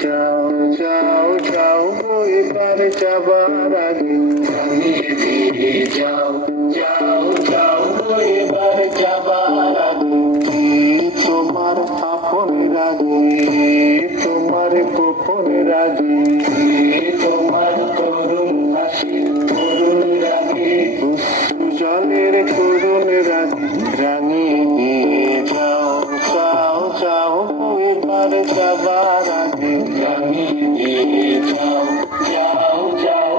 যাও যাও যাও এবার যাবার আগে যাও যাও যাও এবার যাবার আগে তোমার আপন রাগে তোমার গোপন রাগে তোমার করুণ হাসি করুণ রাগে জলের করুণ রাগে রাঙিয়ে দিয়ে যাও যাও যাও এবার যাবার আগে রাঙিয়ে দিয়ে যাও যাও যাও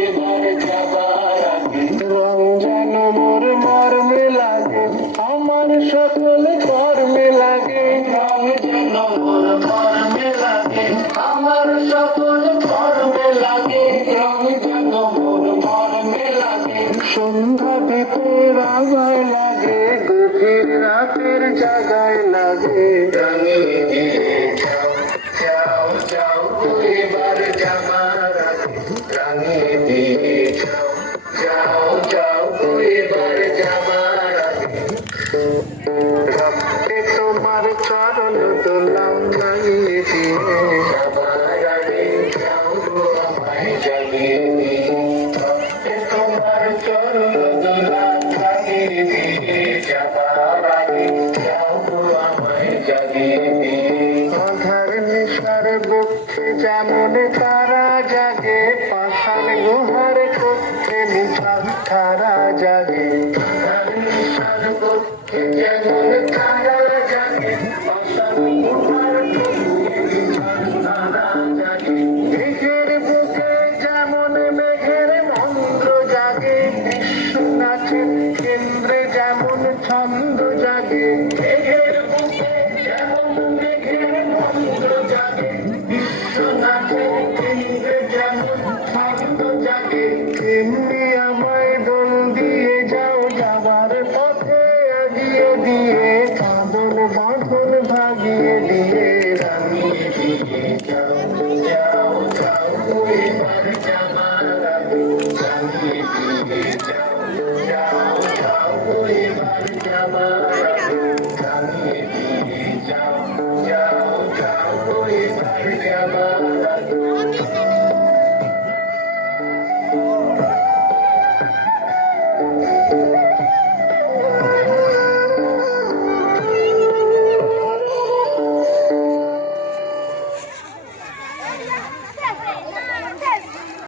এবার যাবার আগে রং যেন মোর মর্মে লাগে আমার সকল কর্মে লাগে রং যেন মোর মর্মে লাগে আমার সকল কর্মে লাগে রং যেন মোর মর্মে লাগে সন্ধ্যা দিতের আগায় লাগে গভীর রাতের জাগায় লাগে রাঙিয়ে দিয়ে যাও যাও যাও এবার যাবার আগে রাঙিয়ে দিয়ে যাও যাও যাও এবার যাবার আগে রক্তে তোমার চরণ দোলাম রাঙিয়ে দিয়ে যাবার আগে যাও গো আমায় জাগিয়ে দিয়ে রক্তে তোমার চরণ দোলাম রাঙিয়ে দিয়ে যাবার আগে যাও গো আমায় জাগিয়ে দিয়ে আধার নিশার বক্ষে যেমন তারা জাগে পাষাণ গুহার কক্ষে নিছক তারা জাগে আধার নিশার বক্ষে যেমন তারা জাগে পাষাণ গুহার কক্ষে নিছক তারা জাগে মেঘের বুকে যেমন মেঘের মন্দ্র জাগে বিশ্ব নাচের কেন্দ্রে যেমন ছন্দ জাগে মেঘের বুকে যেমন মেঘের মন্দ্র জাগে বিশ্ব নাচের কেন্দ্রে যেমন ছন্দ জাগে তেমনি আমায় দোল দিয়ে যাও যাবার পথে আগিয়ে দিয়ে কাঁদন বাঁধন ভাগিয়ে দিয়ে রাঙিয়ে দিয়ে যাও যাও যাও এবার যাবার আগে রাঙিয়ে দিয়ে যাও যাও যাও এবার যাবার আগে রাঙিয়ে দিয়ে যাও যাও যাও এবার যাবার আগে